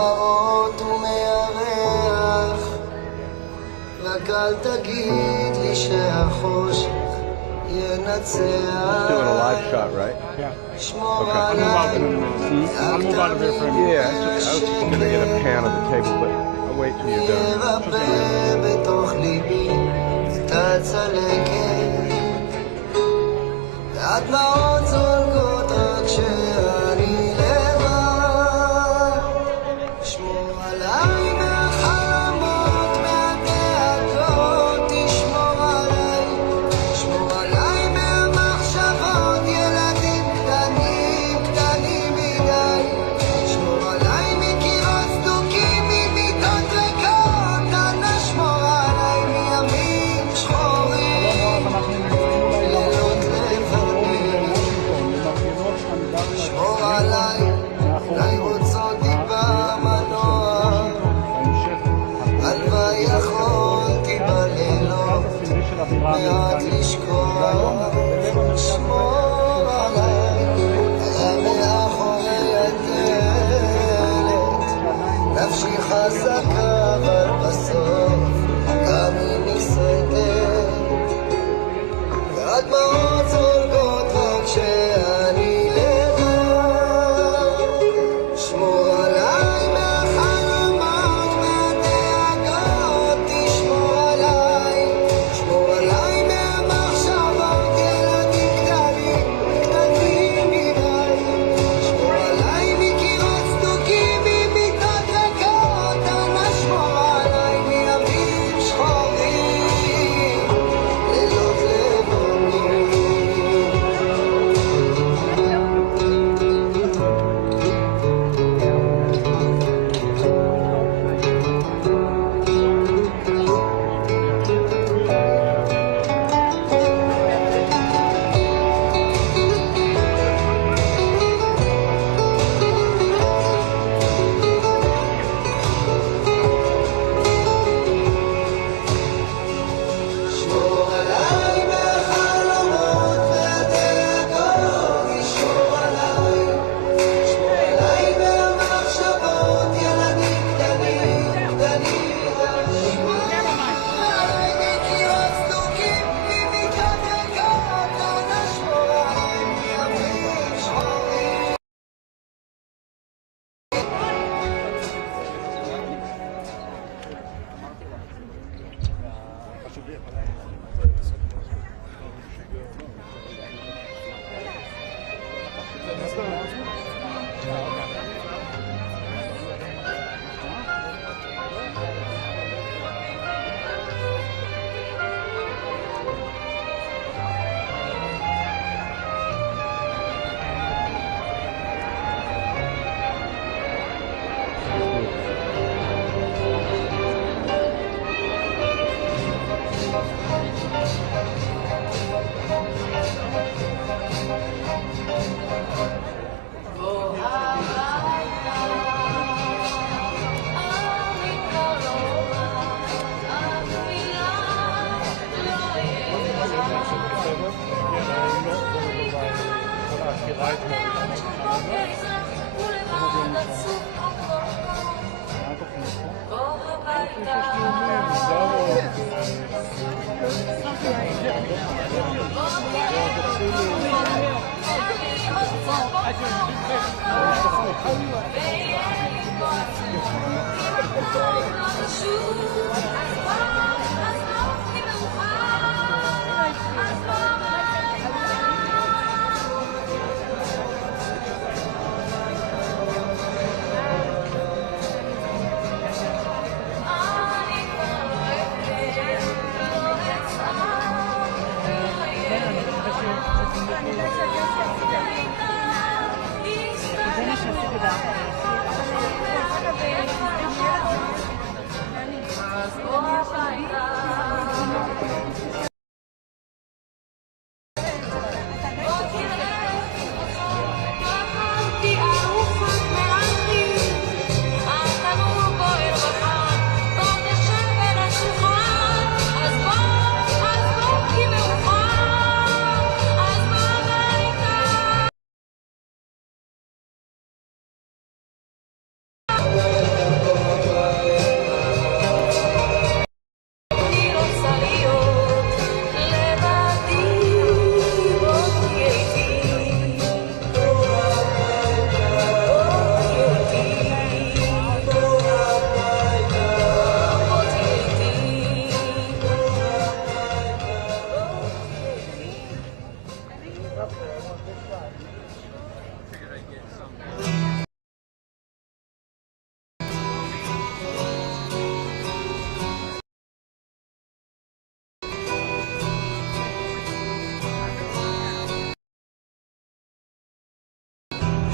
דמעות ומיירח, רק אל תגיד לי שהחושך ינצח. Doing a live shot, right? Yeah. שמור Okay. עליי, I'll move out of there for a minute. Yeah, I was just gonna get a pan on the table, but I'll wait till you're done. ירפא בתוך ליבי את הצלקת, הדמעות זולגות רק כשאני לבד. שמור עליי מהחלומות, מהדאגות, תשמור עליי, שמור עליי מהמחשבות, ילדים קטנים, קטנים מדי, שמור עליי מקירות סדוקים, ממיטות ריקות, אנא שמור עליי מימים שחורים, לילות לבנים, שמור עליי, אולי רוצות טיפה מנוע, הלוואי יכולתי בלילות מעט לשכוח. שמור עליי, היה מאחורי הדלת, נפשי חזקה אבל בסוף גם היא נסרטת, והדמעות זולגות רק כשאני לבד. שמור עליי מהחלומות, מהדאגות, תשמור עליי, שמור עליי מהמחשבות, ילדים קטנים, קטנים מדי, שמור עליי מקירות סדוקים, ממיטות ריקות, אנא שמור עליי מימים שחורים, לילות לבנים. שמור עליי מהחלומות, מהדאגות, תשמור עליי, שמור עליי מהמחשבות, ילדים קטנים, קטנים מדי, שמור עליי מקירות סדוקים, ממיטות ריקות, אנא שמור עליי מימים שחורים.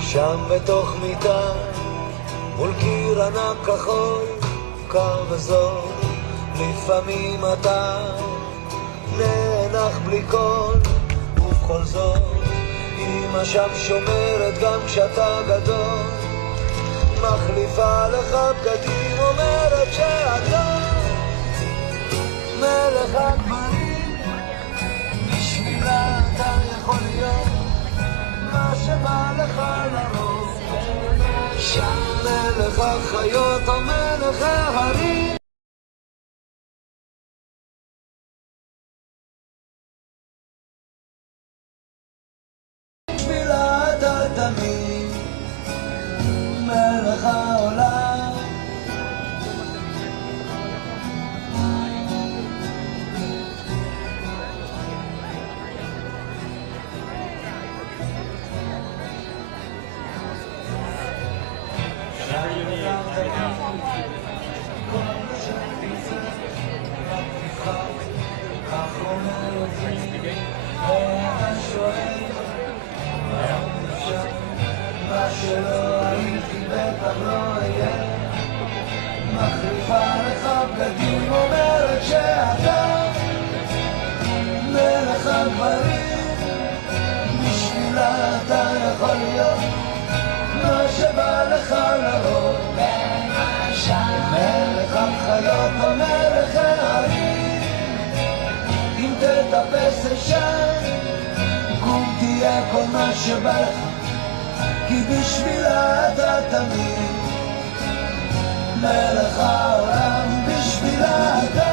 שם בתוך מיטה, מול קיר ענק כחול, קר וזול, לפעמים אתה נאנח בלי קול, ובכל זאת אמא שם שומרת גם כשאתה גדול, מחליפה לך בגדים, אומרת שאתה מלך הגמלים, בשבילה אתה יכול להיות מה שבא לך לרוב, שם מלך החיות או מלך ההרים. בשבילה אתה תמיד מלך העולם. מה שלא הייתי בטח לא יהיה, מחליפה לך בגדים, אומרת שאתה מלך הגברים, בשבילה אתה יכול להיות מה שבא לך לרוב, מלך החיות או מלך ההרים, אם תטפס לשם קום תהיה כל מה שבא לך, כי בשבילה אתה תמיד מלך העולם, בשבילה אתה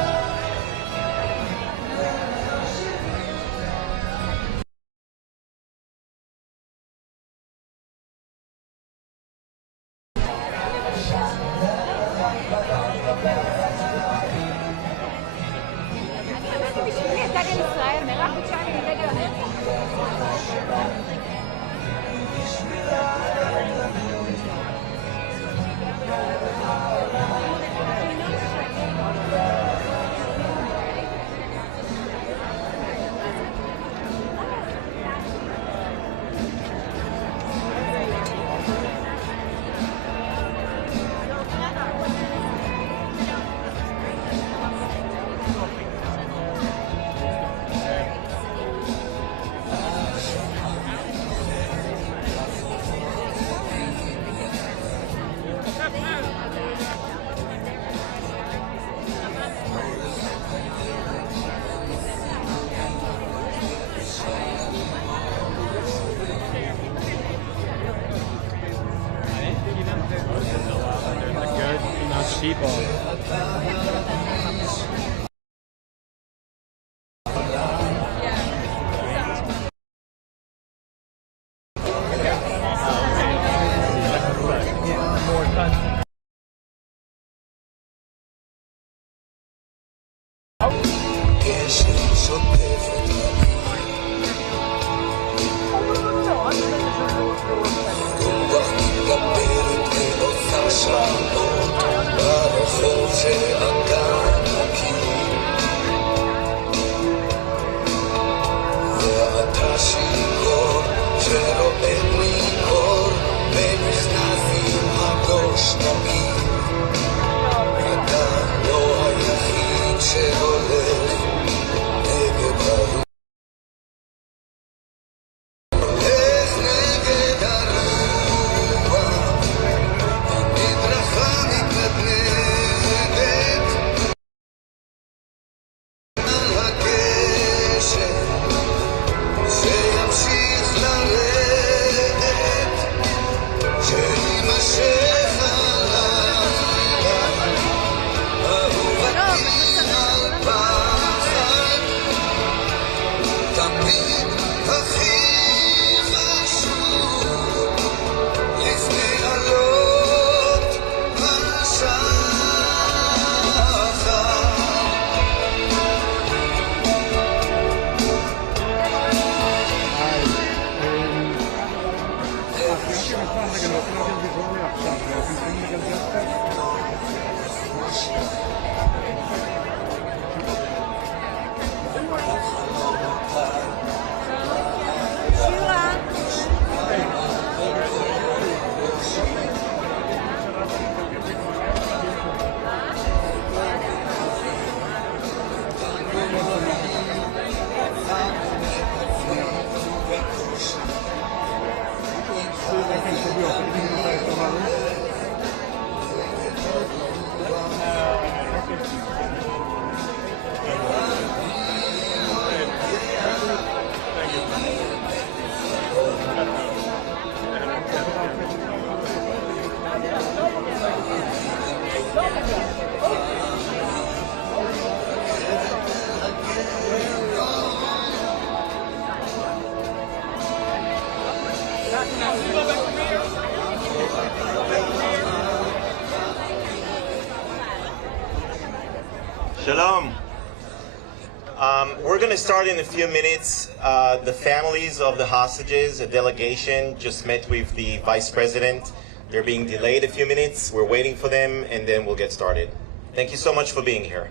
דגל ישראל, מירב ביקשה לי דגל אחר. People. Shalom. We're going to start in a few minutes. The families of the hostages, a delegation, just met with the vice president. They're being delayed a few minutes. We're waiting for them, and then we'll get started. Thank you so much for being here.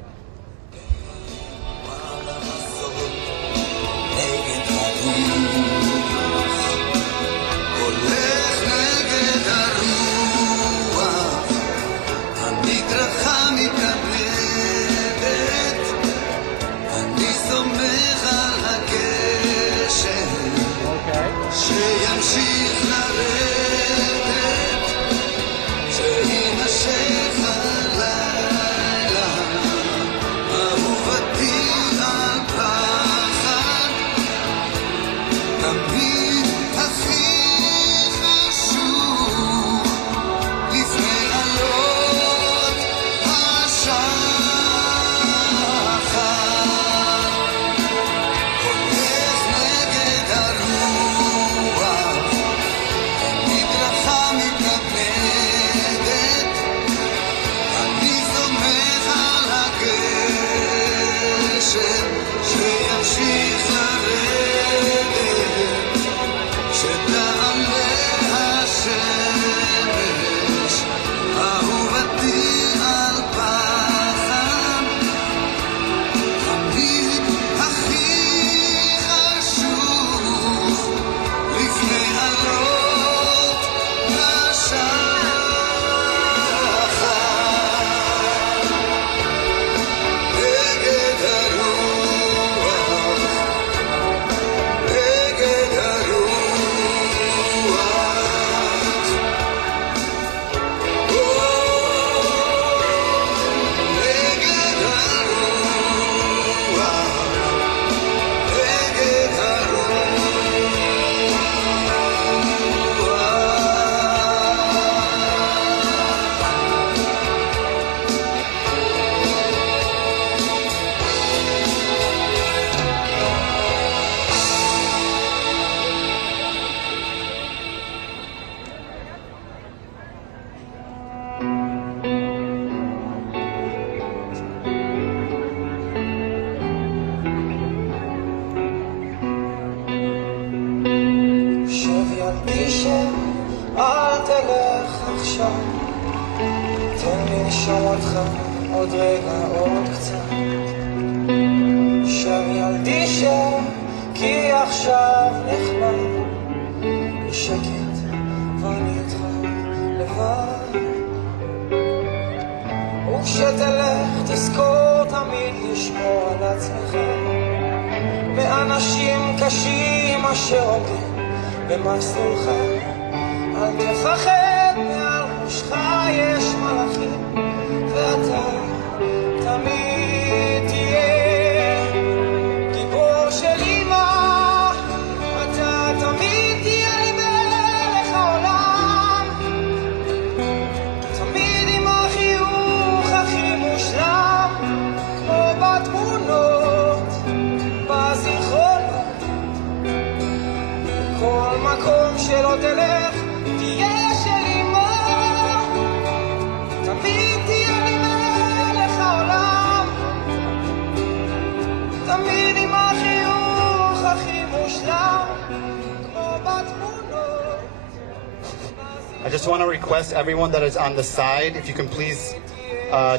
I just want to request everyone that is on the side, if you can please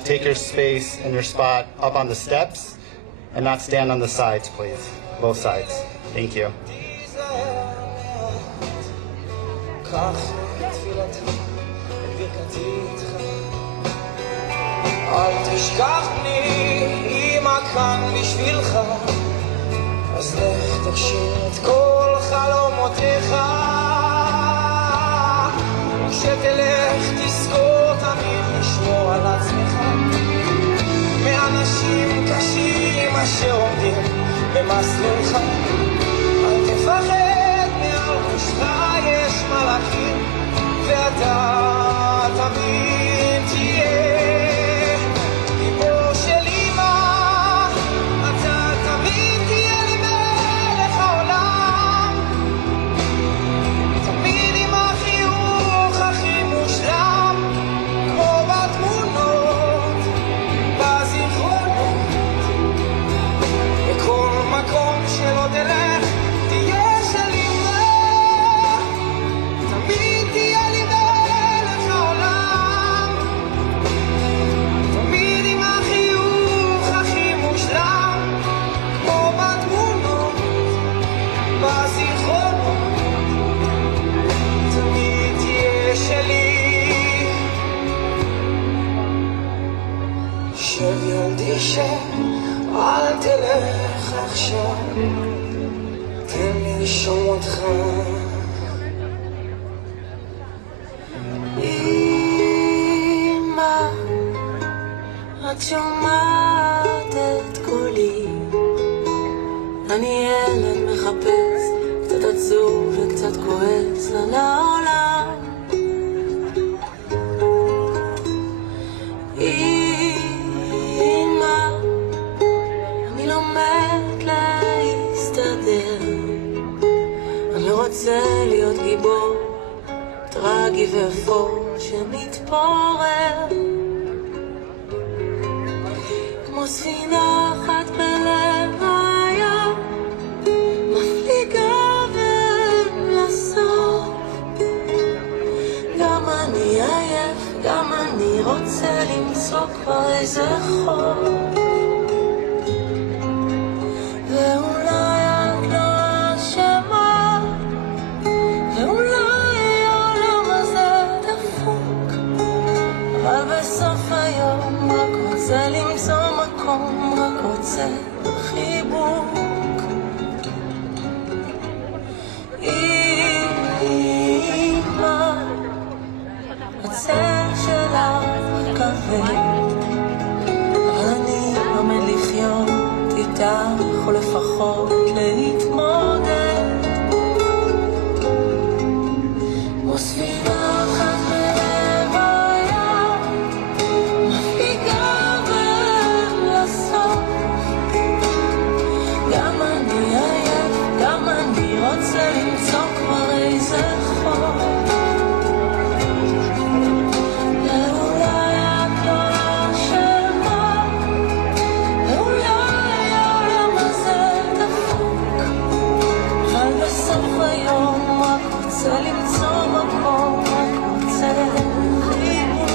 take your space and your spot up on the steps and not stand on the sides, please. Both sides. Thank you. אז לך תגשים את כל חלומותיך וכשתלך תזכור תמיד לשמור על עצמך מאנשים קשים אשר עומדים במסלולך אל תפחד מעל ראשך יש מלאכים ואתה תמיד תהיה גיבור של אמא אתה תמיד תהיה לי מלך העולם תמיד עם החיוך הכי מושלם כמו בתמונות בזיכרונות לך עכשיו, תן לי לשמוע אותך. אמא, את שומעת את קולי, אני ילד מחפש, קצת עצוב וקצת כועס על העולם. אמא, אני לומד להסתדר, אני רוצה להיות גיבור, טרגי ואפור שמתפורר, כמו ספינה אחת בלב הים, מפליגה ואין לסוף. גם אני עייף, גם אני רוצה למצוא כבר איזה חור, ואולי את לא אשמה, ואולי העולם הזה דפוק, אבל בסוף היום רק רוצה למצוא מקום, רק רוצה חיבוק. אמא, הצל שלך כבד, אבל אני לומד לחיות איתך, או לפחות להתמודד, כמו ספינה אחת בלב הים, מפליגה ואין לסוף. גם אני עייף, גם אני רוצה למצוא כבר איזה חור, ואולי את לא אשמה, ואולי העולם הזה דפוק, אבל בסוף היום רק רוצה למצוא מקום, רק רוצה חיבוק.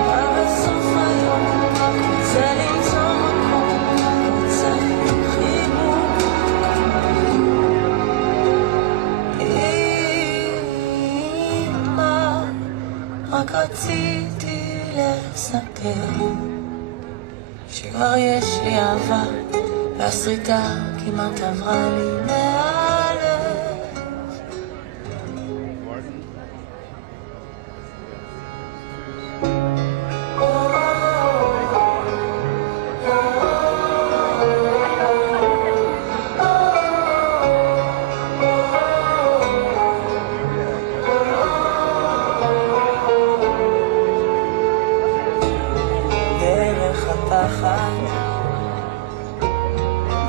אבל בסוף היום רק רוצה למצוא מקום, רק רוצה חיבוק. אמא, רק רציתי לספר שכבר יש לי אהבה, והסריטה כמעט עברה לי מהלב. דרך הפחד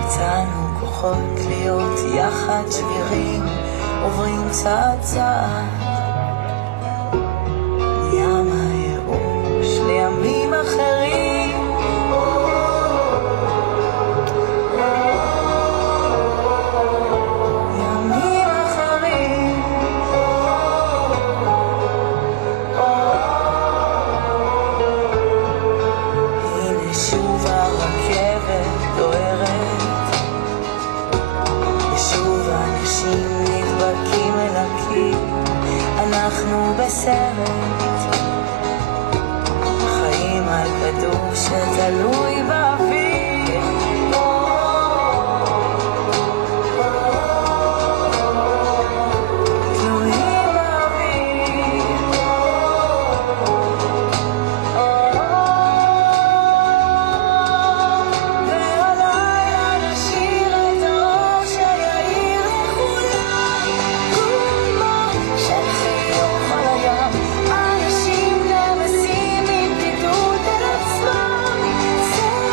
מצאנו כוחות להיות יחד שבירים, עוברים צעד צעד מים הייאוש לימים אחרים. ימים אחרים. הנה שוב הרכבת דוהרת, ושוב אנשים נדבקים אל הקיר. אנחנו בסרט, חיים על כדור שתלוי באוויר. תלויים באוויר. והלילה נשאיר את האור שיאיר לכולם, קומה של חיוך על הים. אנשים נמסים עם בדידות אל עצמם, צל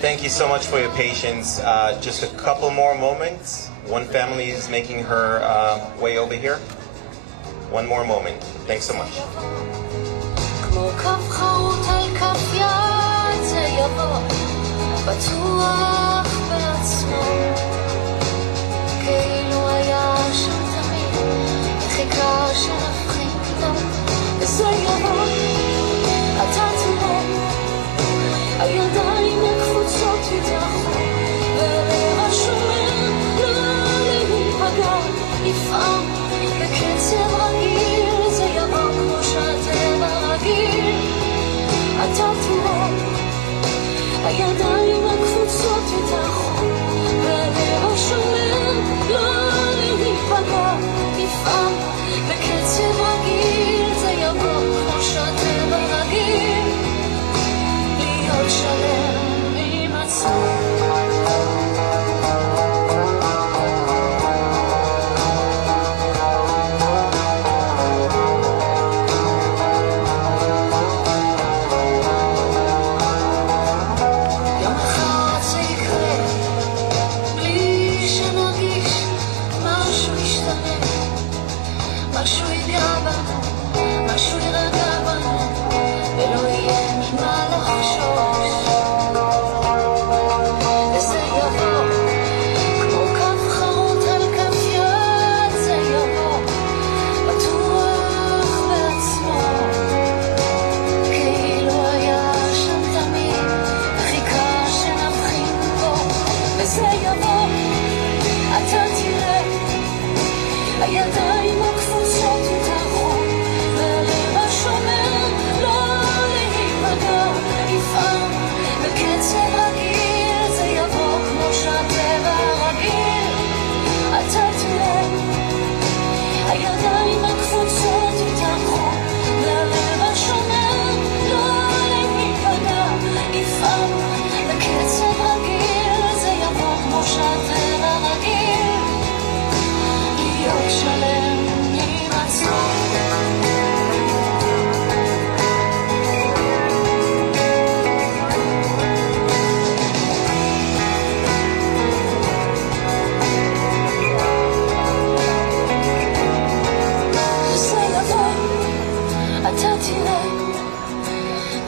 Thank you so much for your patience. Just a couple more moments. One family is making her way over here. One more moment. Thanks so much. כמו כף חרוט על כף יד זה יבוא, בטוח בעצמו, כאילו היה שם תמיד, חיכה שנבחין פתאום, וזה יבוא, אתה תראה, הידיים הקפוצות יתרחו, ולב השומר לא להיפגע, יפעם בקצב רגיל, זה יבוא כמו שהטבע רגיל. תראה,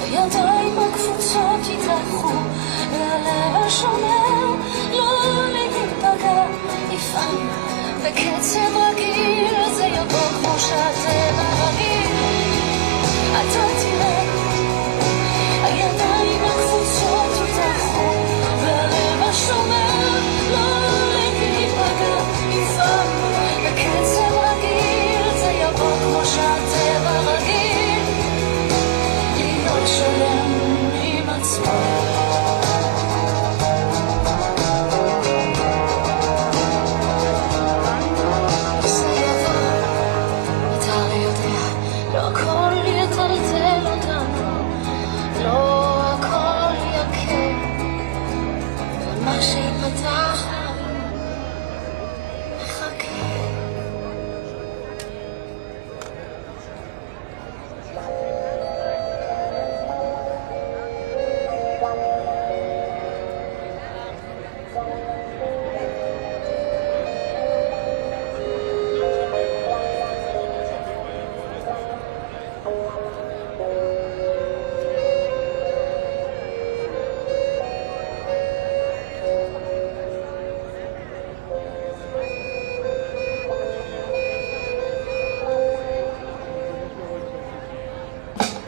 הידיים הקפוצות יתהפכו, והלב השומר לא להיפגע, יפעם בקצב רגיל, זה יבוא כמו שהטבע רגיל. אתה תראה, הידיים הקפוצות יתהפכו, והלב השומר לא להיפגע, יפעם בקצב רגיל, זה יבוא כמו שהטבע רגיל, להיות שלם עם עצמו.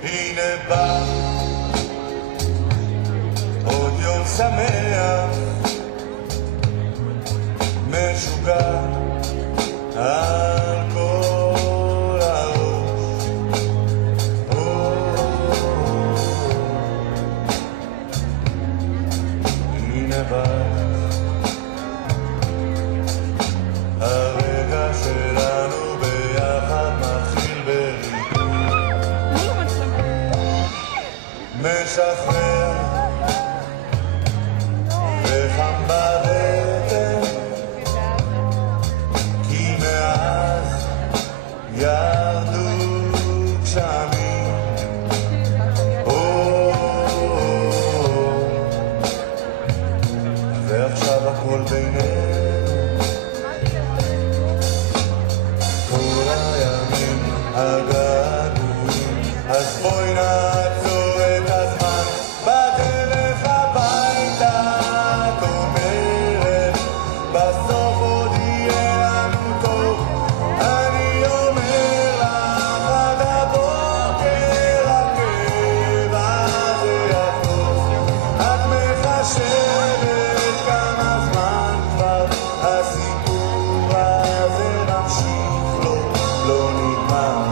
הנה בא עוד יום שמח, משוגע על כל הראש. הנה בא הרגע שלנו ביחד מתחיל בריבוי, משחרר וחם בבטן, כי מאז ירדו גשמים. ועכשיו הכל בינינו, כל הימים הגעגועים, אז בואי נעצור את הזמן בדרך הביתה. את אומרת בסוף עוד יהיה לנו טוב, אני אומר לך עד הבוקר הקבע זה יחוף. את מחשבת כמה זמן כבר הסיפור הזה ממשיך, לא נגמר.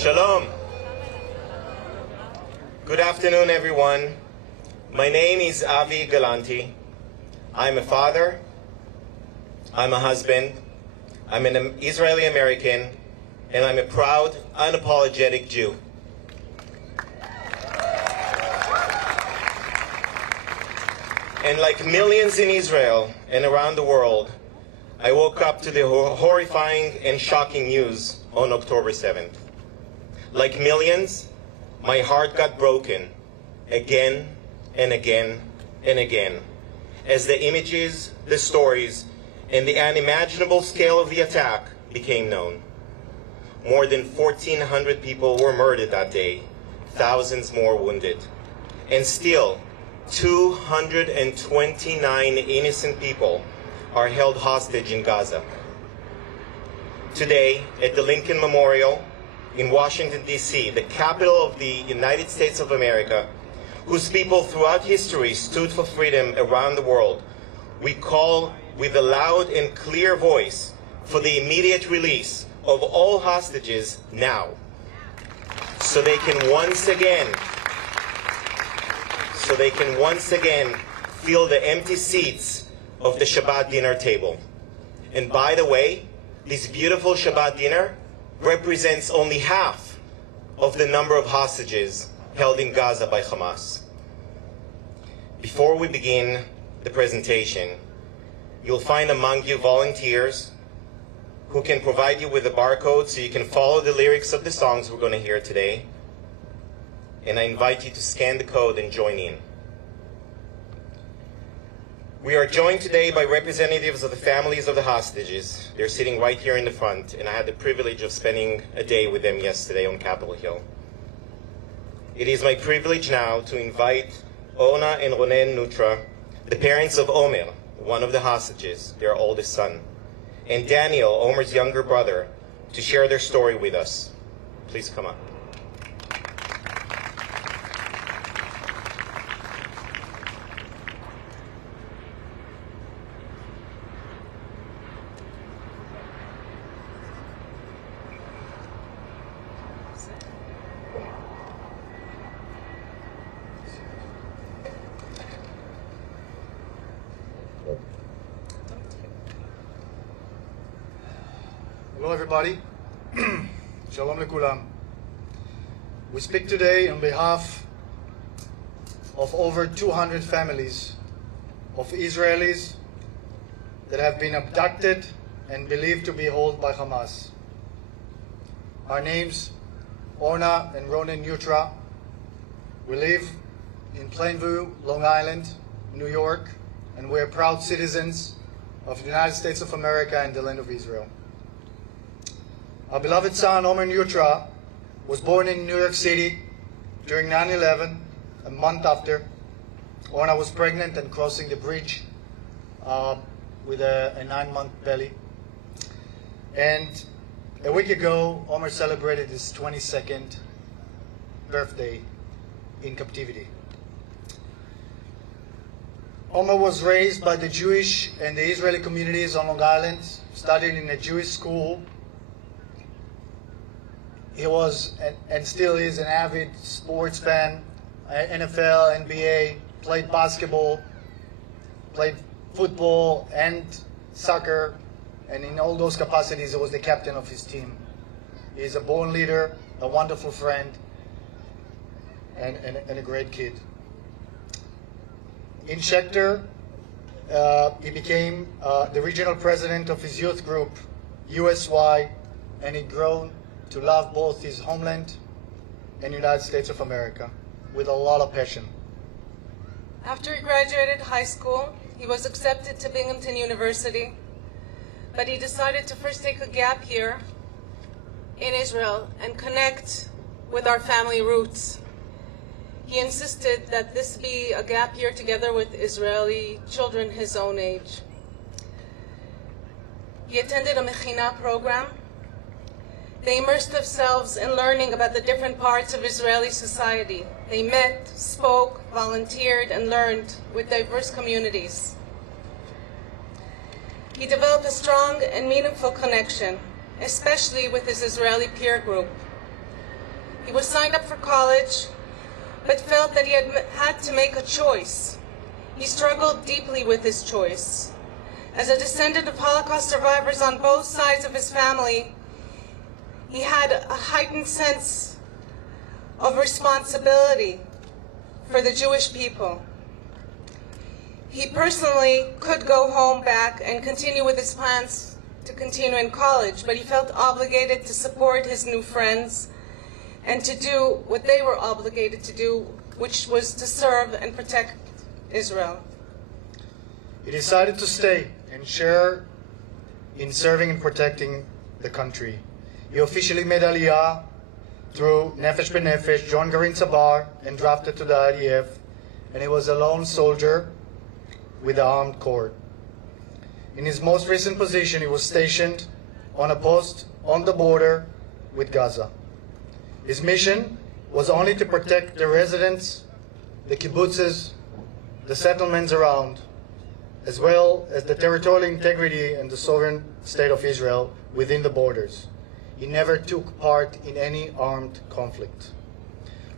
Shalom. Good afternoon, everyone. My name is Avi Galanti. I'm a father. I'm a husband. I'm an Israeli American, and I'm a proud, unapologetic Jew. And like millions in Israel and around the world, I woke up to the horrifying and shocking news on October 7th. Like millions, my heart got broken again and again and again as the images, the stories, and the unimaginable scale of the attack became known. More than 1,400 people were murdered that day, thousands more wounded. And still, 229 innocent people are held hostage in Gaza. Today, at the Lincoln Memorial in Washington, D.C., the capital of the United States of America, whose people throughout history stood for freedom around the world, we call with a loud and clear voice for the immediate release of all hostages now, so they can once again fill the empty seats of the Shabbat dinner table. And by the way, this beautiful Shabbat dinner represents only half of the number of hostages held in Gaza by Hamas. Before we begin the presentation, you'll find among you volunteers who can provide you with a barcode so you can follow the lyrics of the songs we're going to hear today. And I invite you to scan the code and join in. We are joined today by representatives of the families of the hostages. They're sitting right here in the front, and I had the privilege of spending a day with them yesterday on Capitol Hill. It is my privilege now to invite Orna and Ronen Nutra, the parents of Omer, one of the hostages, their oldest son, and Daniel, Omer's younger brother, to share their story with us. Please come up. Hello everybody. Shalom lekulam. We speak today on behalf of over 200 families of Israelis that have been abducted and believed to be held by Hamas. Our names, Orna and Ronen Nutra. We live in Plainview, Long Island, New York, and we are proud citizens of the United States of America and the land of Israel. Our beloved son, Omer Nutra, was born in New York City during 9/11, a month after. Orna was pregnant and crossing the bridge with a 9-month belly. And a week ago, Omer celebrated his 22nd birthday in captivity. Omer was raised by the Jewish and the Israeli communities on Long Island, studied in a Jewish school. He was and still is an avid sports fan, NFL, NBA, played basketball, played football and soccer, and in all those capacities, he was the captain of his team. He is a born leader, a wonderful friend, and a great kid. In Schechter, he became the regional president of his youth group, USY, and he'd grown to love both his homeland and United States of America with a lot of passion. After he graduated high school, he was accepted to Binghamton University, but he decided to first take a gap year in Israel and connect with our family roots. He insisted that this be a gap year together with Israeli children his own age. He attended a Mechina program. They immersed themselves in learning about the different parts of Israeli society. They met, spoke, volunteered, and learned with diverse communities. He developed a strong and meaningful connection, especially with his Israeli peer group. He was signed up for college, but felt that he had to make a choice. He struggled deeply with his choice. As a descendant of Holocaust survivors on both sides of his family, he had a heightened sense of responsibility for the Jewish people. He personally could go home back and continue with his plans to continue in college, but he felt obligated to support his new friends and to do what they were obligated to do, which was to serve and protect Israel. He decided to stay and share in serving and protecting the country. He officially made Aliyah through Nefesh B'Nefesh, John Garin Sabar, and drafted to the IDF, and he was a lone soldier with the armed corps. In his most recent position, he was stationed on a post on the border with Gaza. His mission was only to protect the residents, the kibbutzes, the settlements around, as well as the territorial integrity and the sovereign state of Israel within the borders. He never took part in any armed conflict.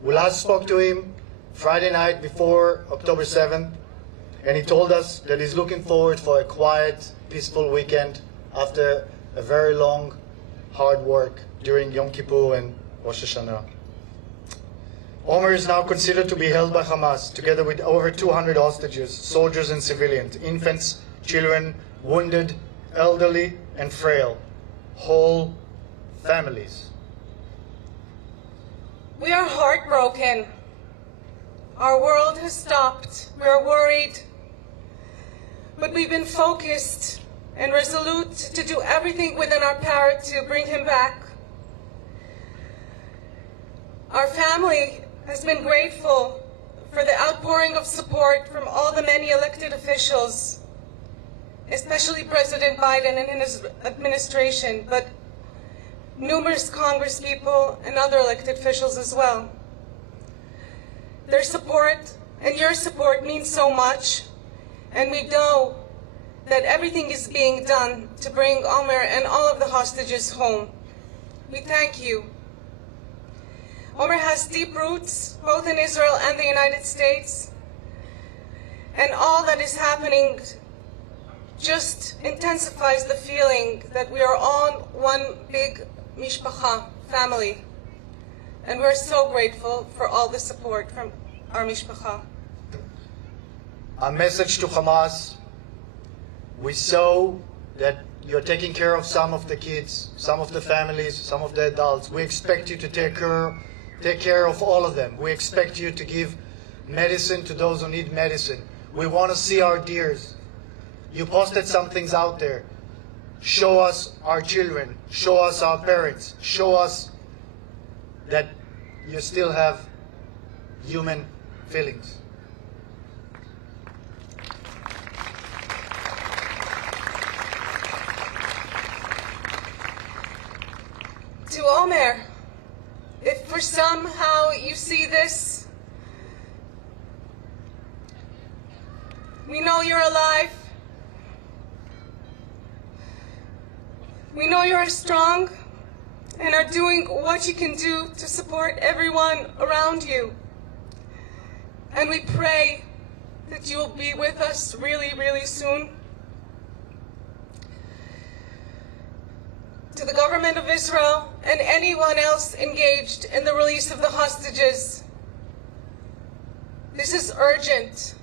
We last spoke to him Friday night before October 7th, and he told us that he's looking forward for a quiet, peaceful weekend after a very long, hard work during Yom Kippur and Rosh Hashanah. Omer is now considered to be held by Hamas, together with over 200 hostages, soldiers and civilians, infants, children, wounded, elderly, and frail, whole families. We are heartbroken. Our world has stopped. We are worried. But we've been focused and resolute to do everything within our power to bring him back. Our family has been grateful for the outpouring of support from all the many elected officials, especially President Biden and his administration, but numerous congresspeople and other elected officials as well. Their support and your support means so much, and we know that everything is being done to bring Omer and all of the hostages home. We thank you. Omer has deep roots, both in Israel and the United States, and all that is happening just intensifies the feeling that we are all one big mishpacha, family. And we're so grateful for all the support from our mishpacha. A message to Hamas: we saw that you're taking care of some of the kids, some of the families, some of the adults. We expect you to take care of all of them. We expect you to give medicine to those who need medicine. We want to see our dears. You posted some things out there. Show us our children. Show us our parents. Show us that you still have human feelings. To Omer, if for somehow you see this, we know you're alive. We know you're strong and are doing what you can do to support everyone around you. And we pray that you will be with us really, really soon. To the government of Israel and anyone else engaged in the release of the hostages, this is urgent,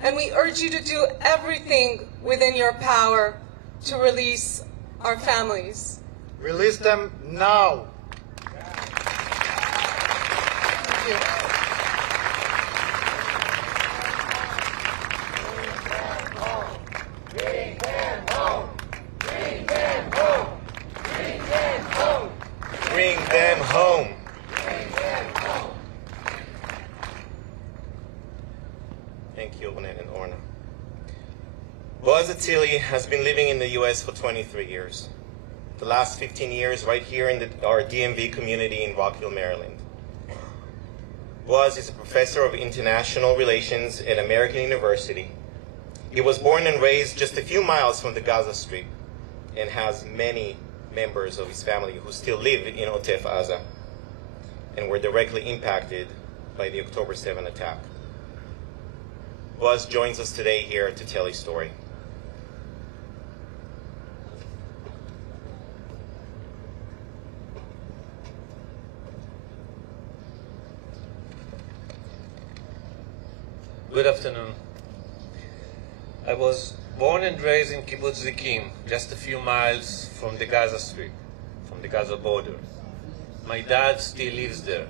and we urge you to do everything within your power to release our families. Release them now. Thank you. Bring them home. Thank you, Onet and Orna. Boaz Atzili has been living in the U.S. for 23 years. The last 15 years right here in our DMV community in Rockville, Maryland. Boaz is a professor of international relations at American University. He was born and raised just a few miles from the Gaza Strip and has many members of his family who still live in Otef Aza. and were directly impacted by the October 7 attack. Boaz joins us today here to tell his story. Good afternoon. I was born and raised in Kibbutz Zikim, just a few miles from the Gaza Strip, from the Gaza border. My dad still lives there.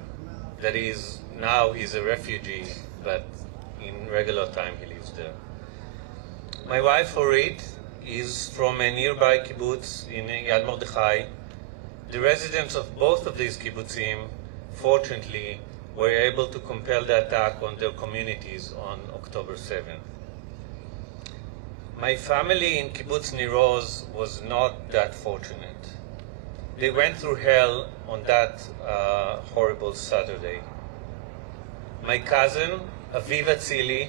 That is, now he's a refugee, but in regular time he lives there. My wife, Horit, is from a nearby kibbutz in Yad Mordechai. The residents of both of these kibbutzim, fortunately, were able to compel the attack on their communities on October 7th. My family in Kibbutz Nir Oz was not that fortunate. They went through hell on that horrible Saturday. My cousin, Aviv Atzili,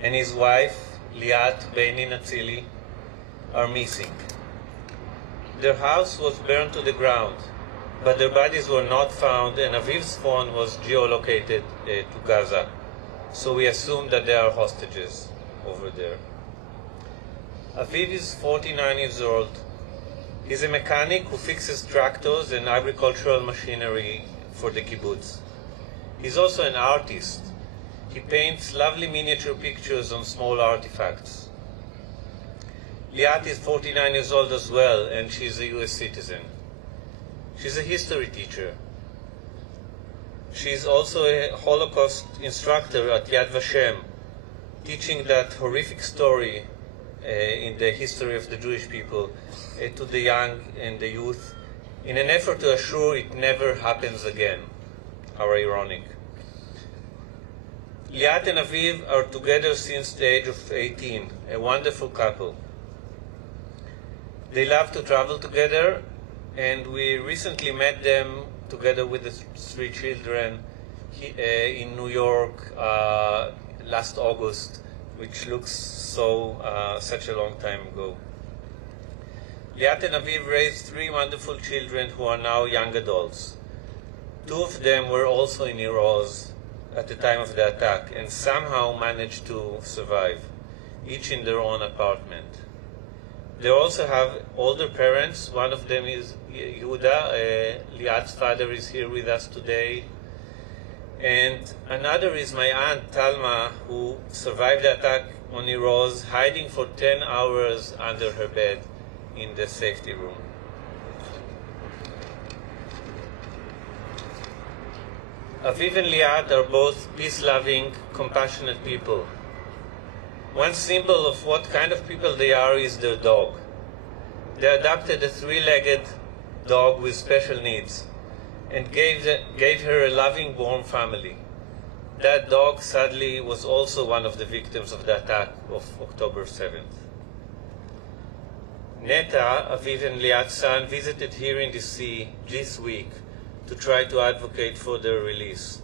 and his wife, Liat Beinin Atzili, are missing. Their house was burned to the ground, but their bodies were not found, and Aviv's phone was geolocated to Gaza. So we assume that they are hostages over there. Aviv is 49 years old. He's a mechanic who fixes tractors and agricultural machinery for the kibbutz. He's also an artist. He paints lovely miniature pictures on small artifacts. Liat is 49 years old as well, and she's a US citizen. She's a history teacher. She's also a Holocaust instructor at Yad Vashem, teaching that horrific story in the history of the Jewish people to the young and the youth in an effort to assure it never happens again. How ironic. Liat and Aviv are together since the age of 18, a wonderful couple. They love to travel together, and we recently met them together with the 3 children in New York last August, which looks such a long time ago. Liat and Aviv raised 3 wonderful children who are now young adults. 2 of them were also in Nir Oz at the time of the attack and somehow managed to survive, each in their own apartment. They also have older parents. One of them is Yehuda. Liat's father is here with us today. And another is my aunt, Talma, who survived the attack on Nir Oz, hiding for 10 hours under her bed in the safety room. Aviv and Liat are both peace-loving, compassionate people. One symbol of what kind of people they are is their dog. They adopted a 3-legged dog with special needs and gave her a loving, warm family. That dog, sadly, was also one of the victims of the attack of October 7th. Neta, Aviv and Liat's son, visited here in DC this week to try to advocate for their release.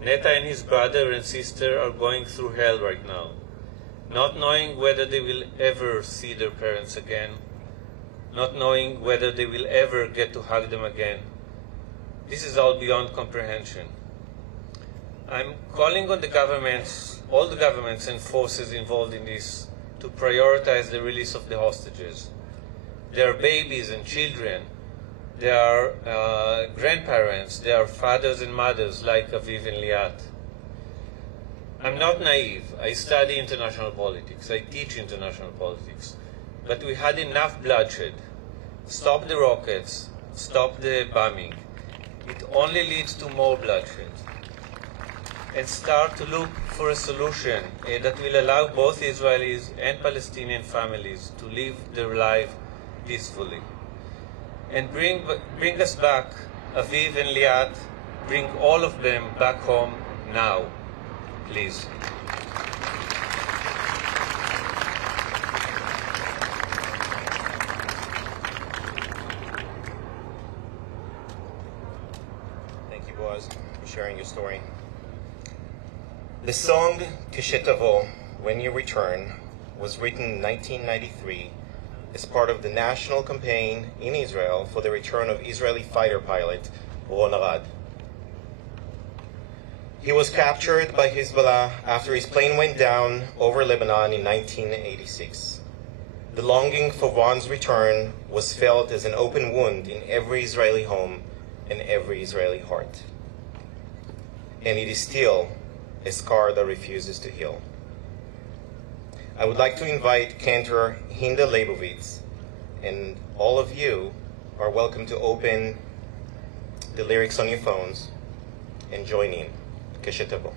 Neta and his brother and sister are going through hell right now, not knowing whether they will ever see their parents again, not knowing whether they will ever get to hug them again. This is all beyond comprehension. I'm calling on the governments, all the governments and forces involved in this, to prioritize the release of the hostages. There are babies and children. There are grandparents. There are fathers and mothers like Aviv and Liat. I'm not naive. I study international politics. I teach international politics. But we had enough bloodshed. Stop the rockets. Stop the bombing. It only leads to more bloodshed. And start to look for a solution that will allow both Israelis and Palestinian families to live their life peacefully. And bring us back, Aviv and Liat, bring all of them back home now, please. Thank you, Boaz, for sharing your story. The song Kishetavo, When You Return, was written in 1993 as part of the national campaign in Israel for the return of Israeli fighter pilot Ron Arad. He was captured by Hezbollah after his plane went down over Lebanon in 1986. The longing for Vaughn's return was felt as an open wound in every Israeli home and every Israeli heart. And it is still a scar that refuses to heal. I would like to invite cantor Hinda Leibovitz, and all of you are welcome to open the lyrics on your phones and join in. כשתבוא.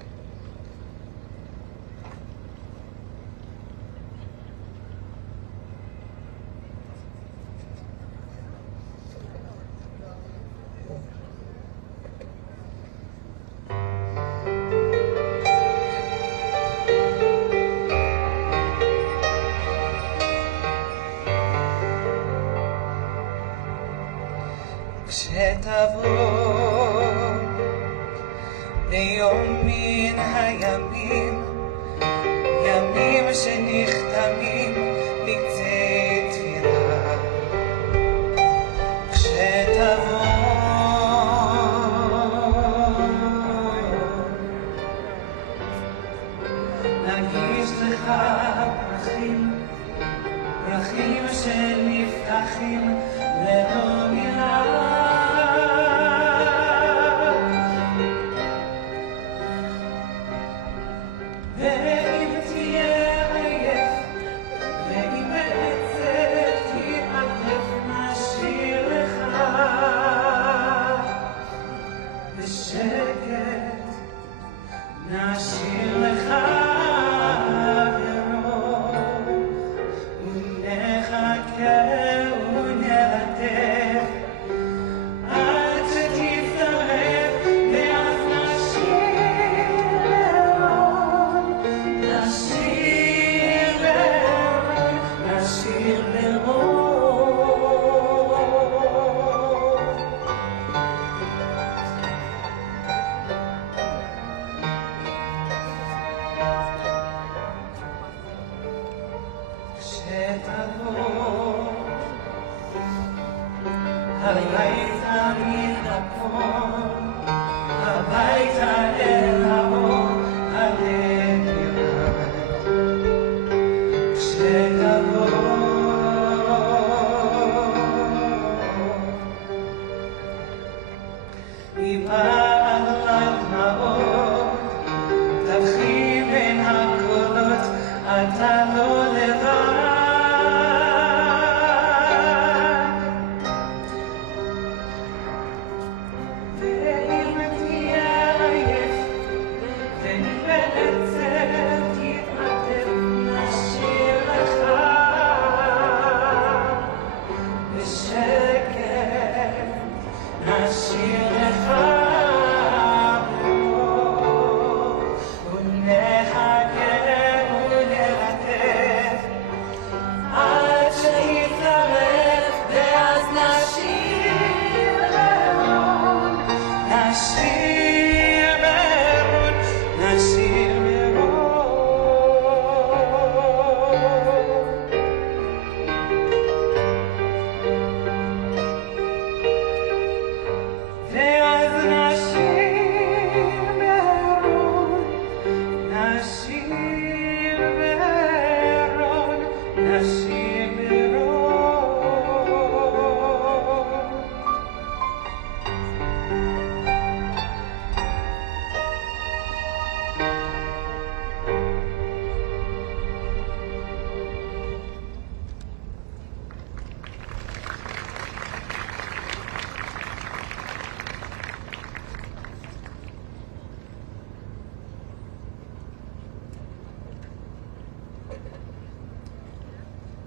כשתבוא ביום מן הימים, ימים שנחתמים בקצה תפילה. כשתבוא נגיש לך פרחים, פרחים שנפתחים ללא מילה.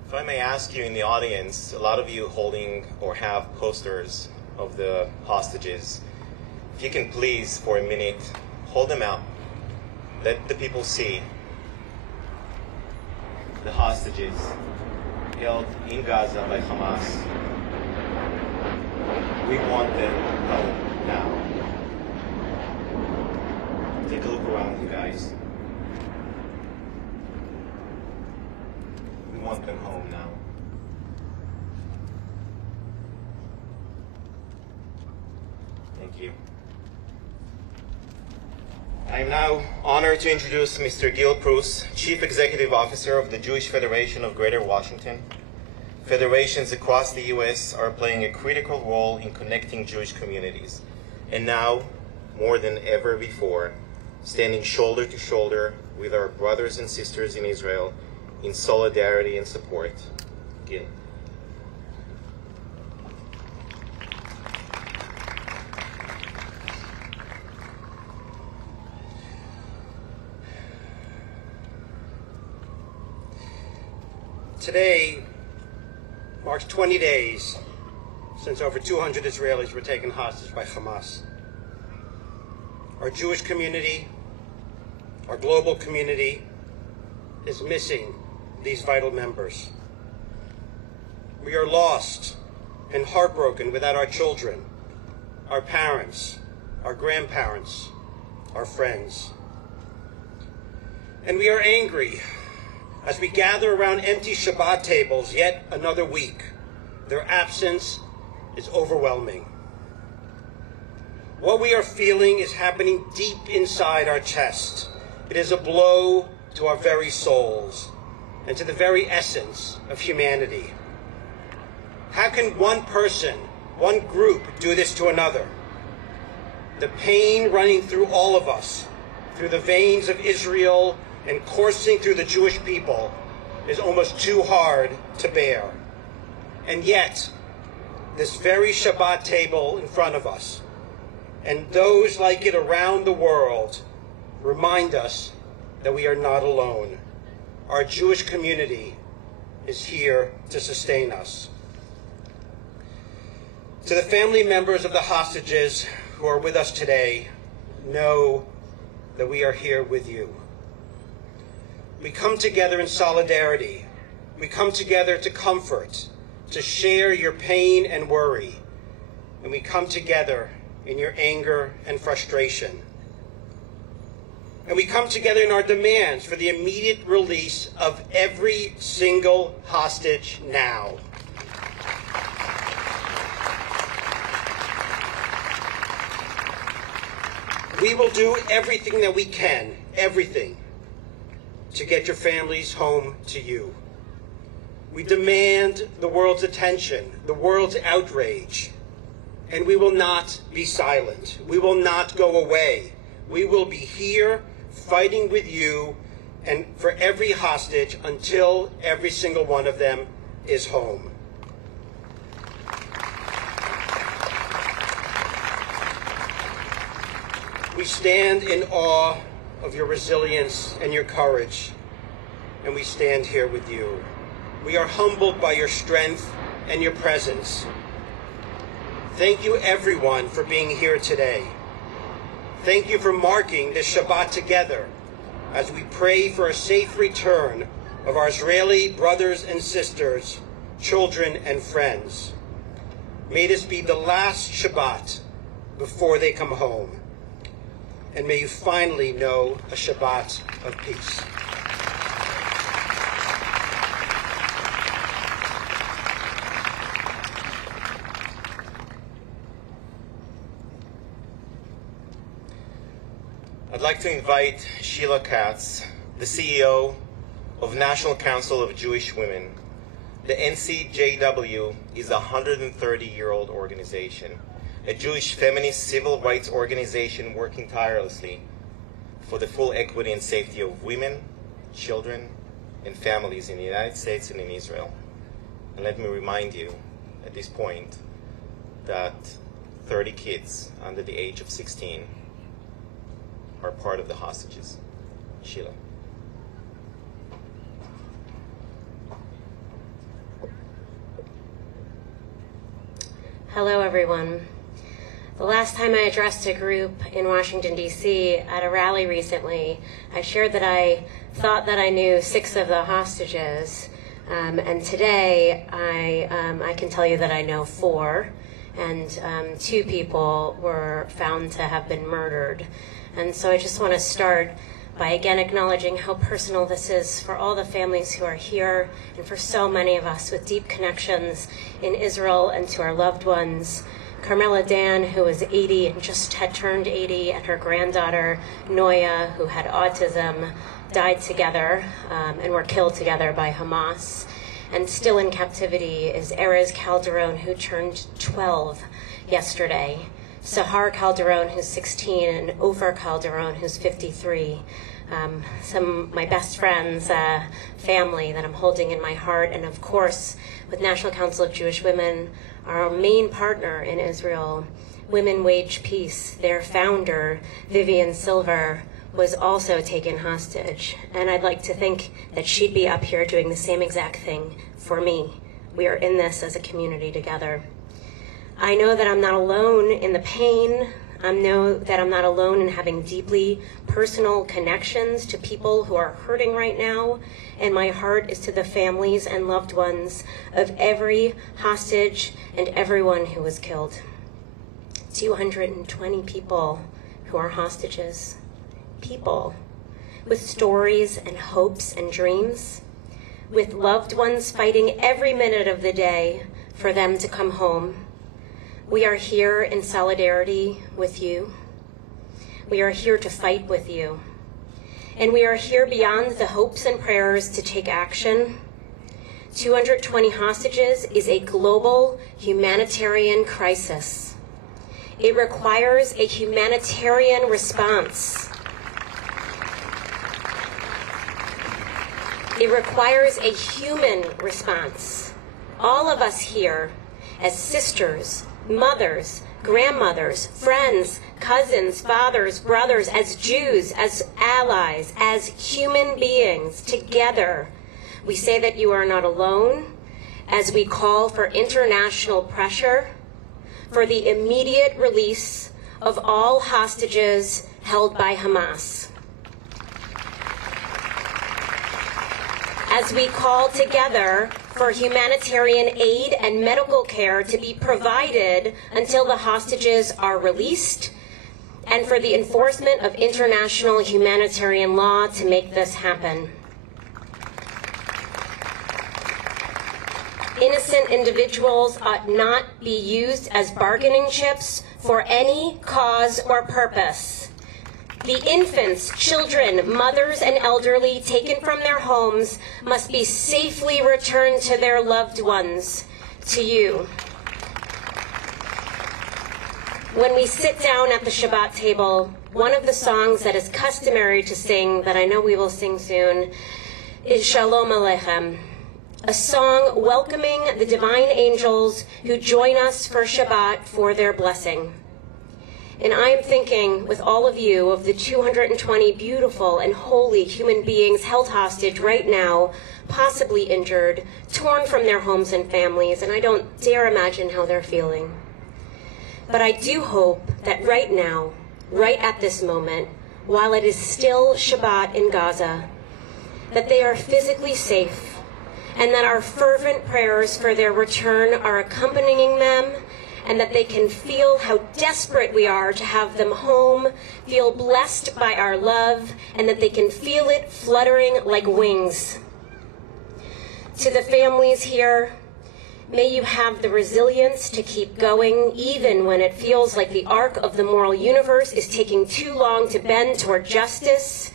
If I may ask you in the audience, a lot of you holding or have posters of the hostages, if you can please, for a minute, hold them out. Let the people see the hostages held in Gaza by Hamas. We want them home now. Take a look around, you guys. We want them home now. Thank you. I'm now honored to introduce Mr. Gil Prus, Chief Executive Officer of the Jewish Federation of Greater Washington. Federations across the U.S. are playing a critical role in connecting Jewish communities, and now, more than ever before, standing shoulder to shoulder with our brothers and sisters in Israel in solidarity and support. Gil. Today marks 20 days since over 200 Israelis were taken hostage by Hamas. Our Jewish community, our global community, is missing these vital members. We are lost and heartbroken without our children, our parents, our grandparents, our friends. And we are angry as we gather around empty Shabbat tables yet another week. Their absence is overwhelming. What we are feeling is happening deep inside our chest. It is a blow to our very souls and to the very essence of humanity. How can one person, one group, do this to another? The pain running through all of us, through the veins of Israel and coursing through the Jewish people, is almost too hard to bear. And yet, this very Shabbat table in front of us, and those like it around the world, remind us that we are not alone. Our Jewish community is here to sustain us. To the family members of the hostages who are with us today, know that we are here with you. We come together in solidarity. We come together to comfort, to share your pain and worry. And we come together in your anger and frustration. And we come together in our demands for the immediate release of every single hostage now. We will do everything that we can, everything, to get your families home to you. We demand the world's attention, the world's outrage, and we will not be silent. We will not go away. We will be here fighting with you and for every hostage until every single one of them is home. We stand in awe of your resilience and your courage, and we stand here with you. We are humbled by your strength and your presence. Thank you, everyone, for being here today. Thank you for marking this Shabbat together as we pray for a safe return of our Israeli brothers and sisters, children and friends. May this be the last Shabbat before they come home. And may you finally know a Shabbat of peace. I'd like to invite Sheila Katz, the CEO of National Council of Jewish Women. The NCJW is a 130-year-old organization, a Jewish feminist civil rights organization working tirelessly for the full equity and safety of women, children, and families in the United States and in Israel. And let me remind you at this point that 30 kids under the age of 16 are part of the hostages. Sheila. Hello, everyone. The last time I addressed a group in Washington, D.C. at a rally recently, I shared that I thought that I knew 6 of the hostages, and today I can tell you that I know 4, and 2 people were found to have been murdered. And so I just want to start by again acknowledging how personal this is for all the families who are here and for so many of us with deep connections in Israel and to our loved ones Carmela Dan, who was 80 and just had turned 80, and her granddaughter, Noya, who had autism, died together and were killed together by Hamas. And still in captivity is Erez Calderon, who turned 12 yesterday, Sahar Calderon, who's 16, and Ofer Calderon, who's 53. Some of my best friends, family that I'm holding in my heart, and of course, with National Council of Jewish Women, our main partner in Israel, Women Wage Peace, their founder, Vivian Silver, was also taken hostage. And I'd like to think that she'd be up here doing the same exact thing for me. We are in this as a community together. I know that I'm not alone in the pain. I know that I'm not alone in having deeply personal connections to people who are hurting right now, and my heart is to the families and loved ones of every hostage and everyone who was killed. 220 people who are hostages. People with stories and hopes and dreams, with loved ones fighting every minute of the day for them to come home. We are here in solidarity with you. We are here to fight with you. And we are here beyond the hopes and prayers to take action. 220 hostages is a global humanitarian crisis. It requires a humanitarian response. It requires a human response. All of us here, as sisters, mothers, grandmothers, friends, cousins, fathers, brothers, as Jews, as allies, as human beings, together, we say that you are not alone as we call for international pressure for the immediate release of all hostages held by Hamas. As we call together for humanitarian aid and medical care to be provided until the hostages are released, and for the enforcement of international humanitarian law to make this happen. Innocent individuals ought not be used as bargaining chips for any cause or purpose. The infants, children, mothers, and elderly taken from their homes must be safely returned to their loved ones, to you. When we sit down at the Shabbat table, one of the songs that is customary to sing, that I know we will sing soon, is Shalom Aleichem, a song welcoming the divine angels who join us for Shabbat for their blessing. And I am thinking with all of you of the 220 beautiful and holy human beings held hostage right now, possibly injured, torn from their homes and families, and I don't dare imagine how they're feeling. But I do hope that right now, right at this moment, while it is still Shabbat in Gaza, that they are physically safe, and that our fervent prayers for their return are accompanying them, and that they can feel how desperate we are to have them home, feel blessed by our love, and that they can feel it fluttering like wings. To the families here, may you have the resilience to keep going even when it feels like the arc of the moral universe is taking too long to bend toward justice.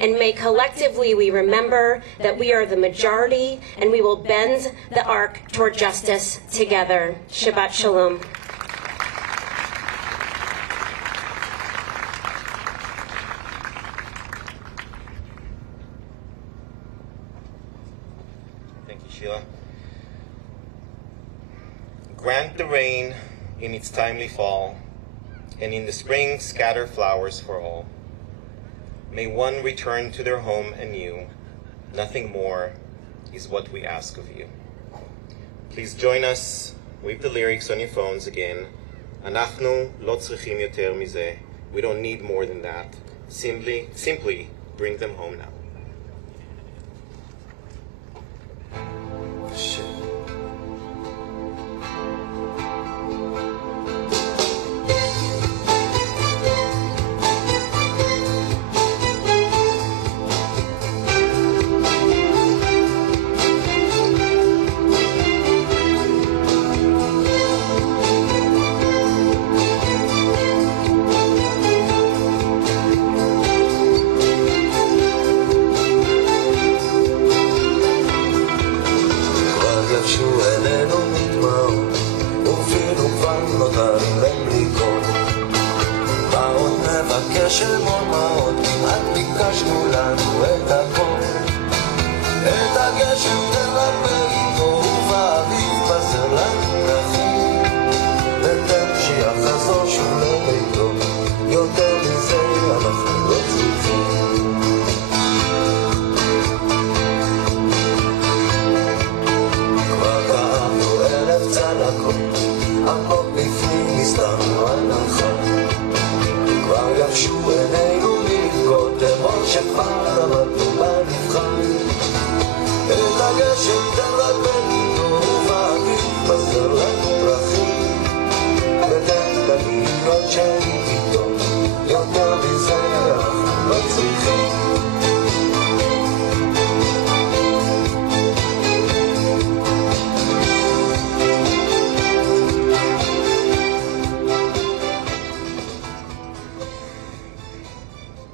And may collectively we remember that we are the majority and we will bend the arc toward justice together. Shabbat Shalom. Thank you, Sheila. Grant the rain in its timely fall, and in the spring scatter flowers for all. May one return to their home anew. Nothing more is what we ask of you. Please join us with the lyrics on your phones again. אנחנו לא צריכים יותר מזה. We don't need more than that. Simply bring them home now. הגשם עומד, כמעט ביקשנו לנו את הכל. את הגשם תרפא איתו, ובאביב פזר לנו פרחים. ותן שיחזור שוב לביתו, יותר מזה אנחנו לא צריכים. כבר כאבנו 1000 צלקות, עמוק בפנים הסתרנו הנחה. כבר יבשו עינינו מלגות, למרות שכבר עמדנו במבחן. את הגשם תרפא איתו, ובאביב פזר לנו פרחים. ותן לגלילות שהייתי איתו, יותר מזה אנחנו לא צריכים.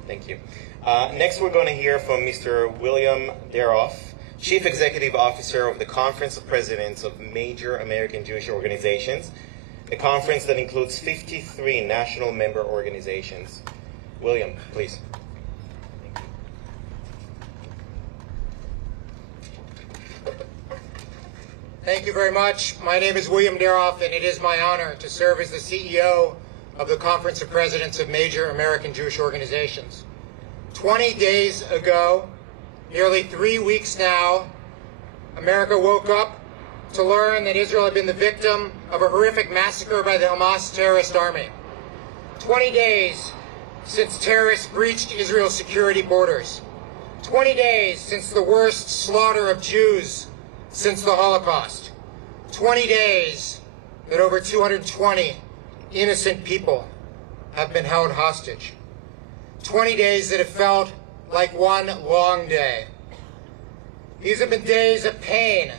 Thank you. Next, we're going to hear from Mr. William Deroff, Chief Executive Officer of the Conference of Presidents of Major American Jewish Organizations, a conference that includes 53 national member organizations. William, please. Thank you very much. My name is William Deroff, and it is my honor to serve as the CEO of the Conference of Presidents of Major American Jewish Organizations. 20 days ago, nearly 3 weeks now, America woke up to learn that Israel had been the victim of a horrific massacre by the Hamas terrorist army. 20 days since terrorists breached Israel's security borders. 20 days since the worst slaughter of Jews since the Holocaust. 20 days that over 220 innocent people have been held hostage. 20 days that have felt like one long day. These have been days of pain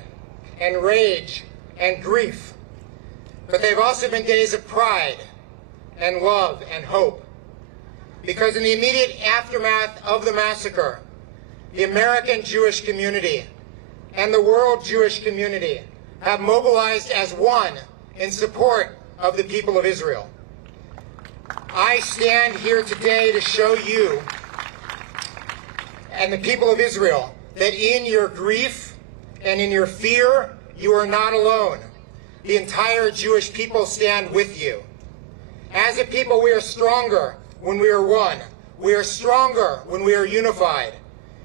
and rage and grief, but they've also been days of pride and love and hope. Because in the immediate aftermath of the massacre, the American Jewish community and the world Jewish community have mobilized as one in support of the people of Israel. I stand here today to show you and the people of Israel that in your grief and in your fear, you are not alone. The entire Jewish people stand with you. As a people, we are stronger when we are one. We are stronger when we are unified.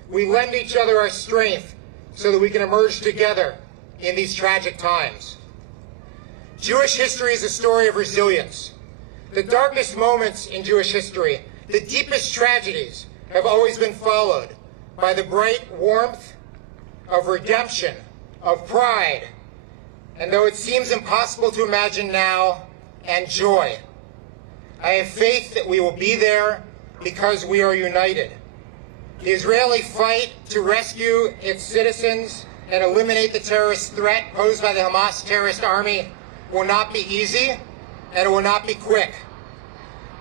We lend each other our strength so that we can emerge together in these tragic times. Jewish history is a story of resilience. The darkest moments in Jewish history, the deepest tragedies, have always been followed by the bright warmth of redemption, of pride, and though it seems impossible to imagine now, and joy. I have faith that we will be there because we are united. The Israeli fight to rescue its citizens and eliminate the terrorist threat posed by the Hamas terrorist army will not be easy, and it will not be quick.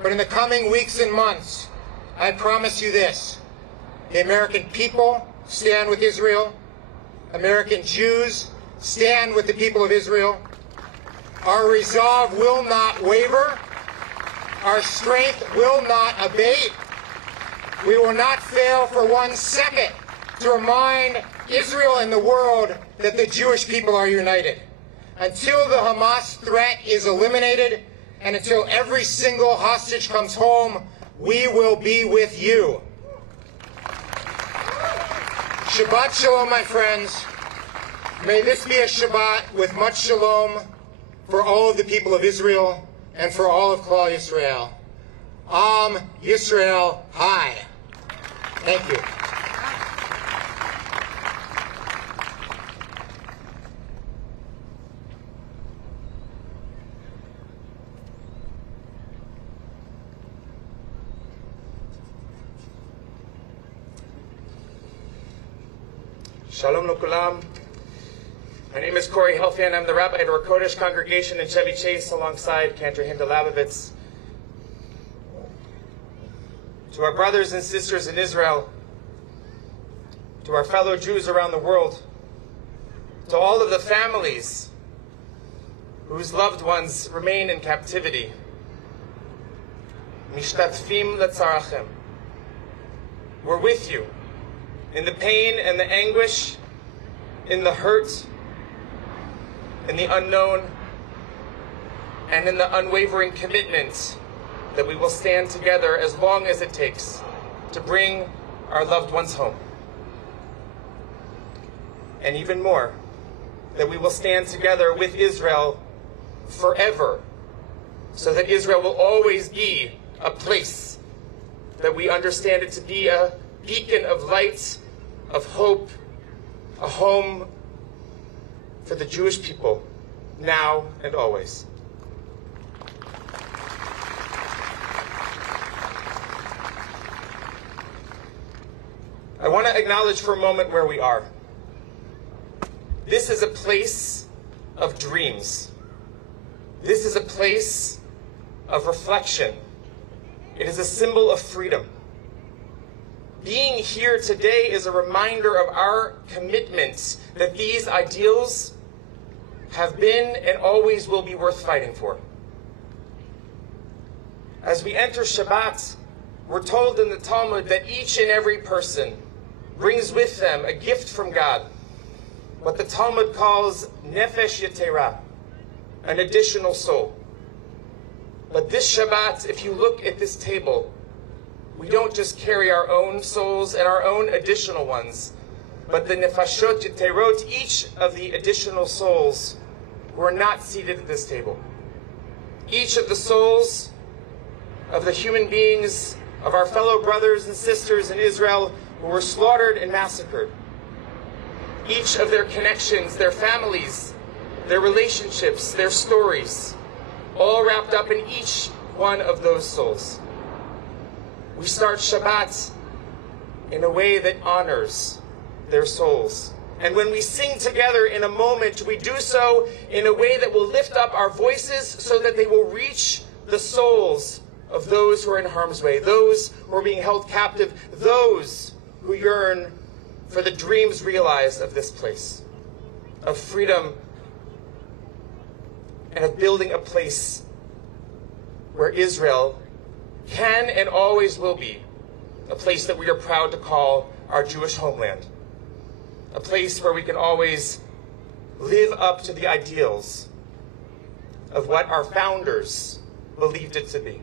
But in the coming weeks and months, I promise you this: the American people stand with Israel. American Jews stand with the people of Israel. Our resolve will not waver. Our strength will not abate. We will not fail for 1 second to remind Israel and the world that the Jewish people are united. Until the Hamas threat is eliminated and until every single hostage comes home, we will be with you. Shabbat Shalom, my friends. May this be a Shabbat with much shalom for all of the people of Israel and for all of Klal Yisrael. Am Yisrael High. Thank you. Shalom Lokulam. My name is Corey Helfian. I'm the rabbi at our Kodesh congregation in Chevy Chase alongside Cantor Hinda Labovitz. To our brothers and sisters in Israel, to our fellow Jews around the world, to all of the families whose loved ones remain in captivity, Mishtatfim letzarachem. We're with you in the pain and the anguish, in the hurt, in the unknown, and in the unwavering commitment that we will stand together as long as it takes to bring our loved ones home. And even more, that we will stand together with Israel forever, so that Israel will always be a place that we understand it to be a beacon of light, of hope, a home for the Jewish people, now and always. I want to acknowledge for a moment where we are. This is a place of dreams. This is a place of reflection. It is a symbol of freedom. Being here today is a reminder of our commitment that these ideals have been and always will be worth fighting for. As we enter Shabbat, we're told in the Talmud that each and every person brings with them a gift from God, what the Talmud calls nefesh yetera, an additional soul. But this Shabbat, if you look at this table, we don't just carry our own souls and our own additional ones, but the nefashot yeterot, each of the additional souls who are not seated at this table. Each of the souls of the human beings, of our fellow brothers and sisters in Israel who were slaughtered and massacred. Each of their connections, their families, their relationships, their stories, all wrapped up in each one of those souls. We start Shabbat in a way that honors their souls. And when we sing together in a moment, we do so in a way that will lift up our voices so that they will reach the souls of those who are in harm's way, those who are being held captive, those who yearn for the dreams realized of this place, of freedom and of building a place where Israel can and always will be a place that we are proud to call our Jewish homeland, a place where we can always live up to the ideals of what our founders believed it to be.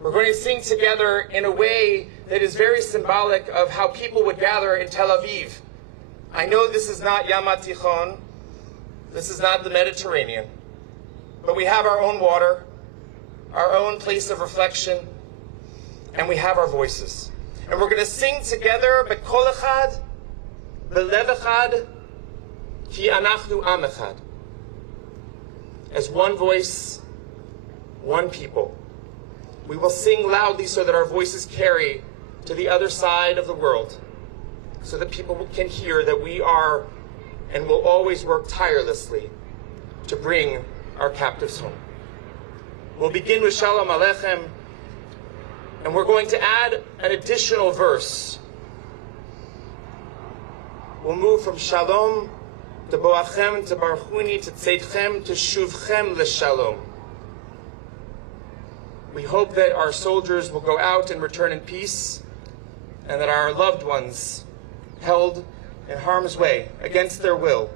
We're going to sing together in a way that is very symbolic of how people would gather in Tel Aviv. I know this is not Yam HaTichon, this is not the Mediterranean, but we have our own water, our own place of reflection, and we have our voices. And we're going to sing together, B'kol echad, B'lev echad, Ki anachnu am echad. As one voice, one people. We will sing loudly so that our voices carry to the other side of the world, so that people can hear that we are and will always work tirelessly to bring our captives home. We'll begin with Shalom Aleichem, and we're going to add an additional verse. We'll move from Shalom to Boachem to Barchuni to Tzeitchem to Shuvchem LeShalom. We hope that our soldiers will go out and return in peace, and that our loved ones held in harm's way against their will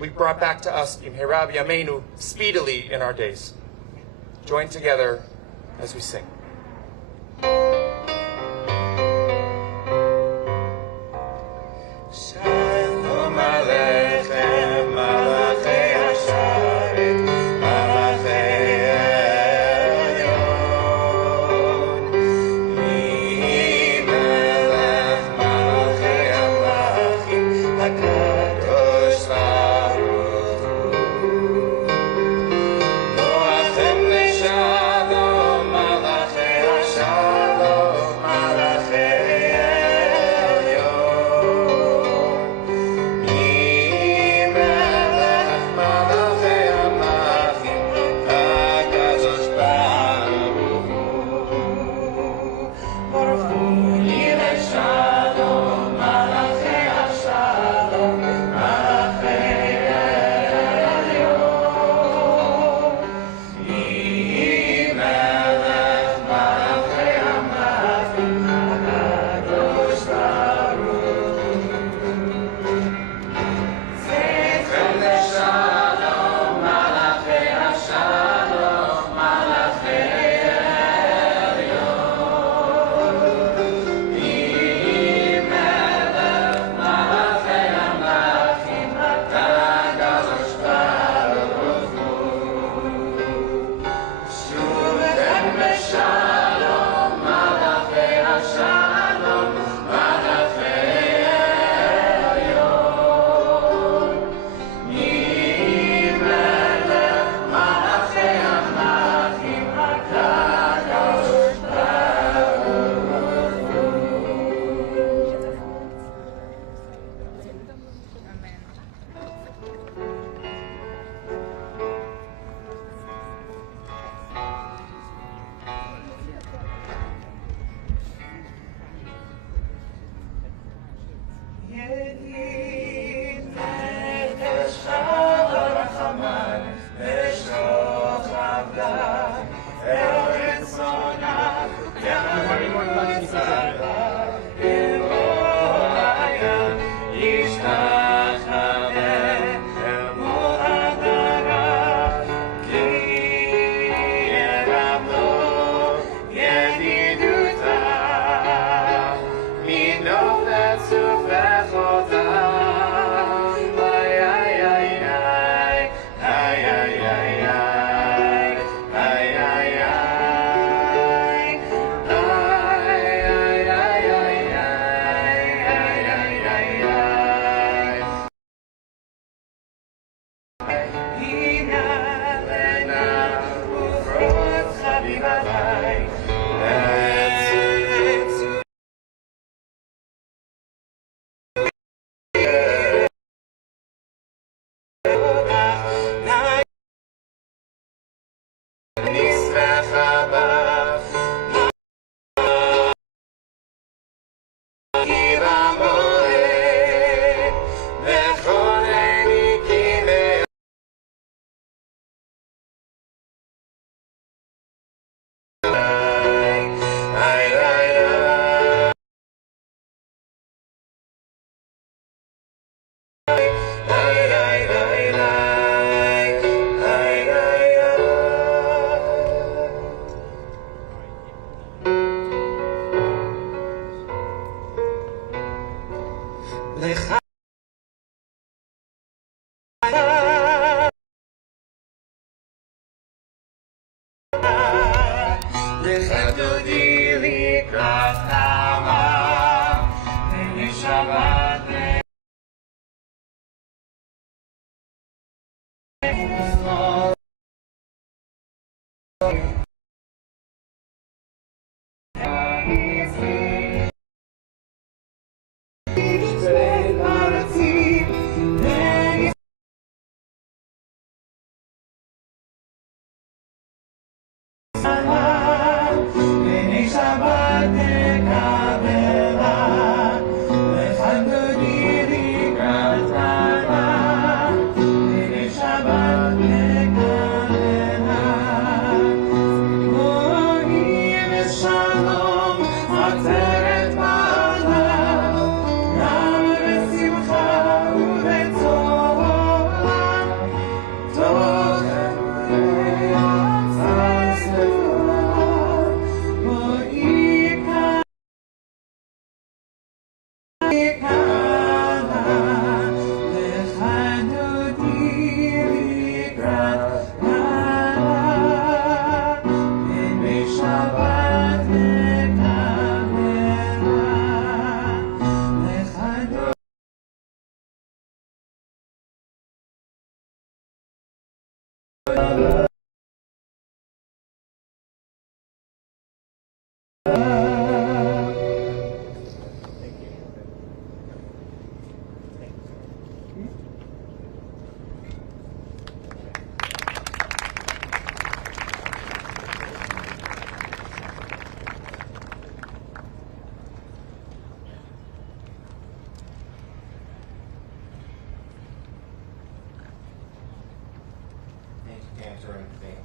be brought back to us, B'mehera b'yameinu, speedily in our days. Join together as we sing. Shalom Aleichem, Malachei Hasharet, Malachei Elyon. Melech Malachei Amlachim, HaKadosh Baruch Hu. Boachem leShalom, Malachei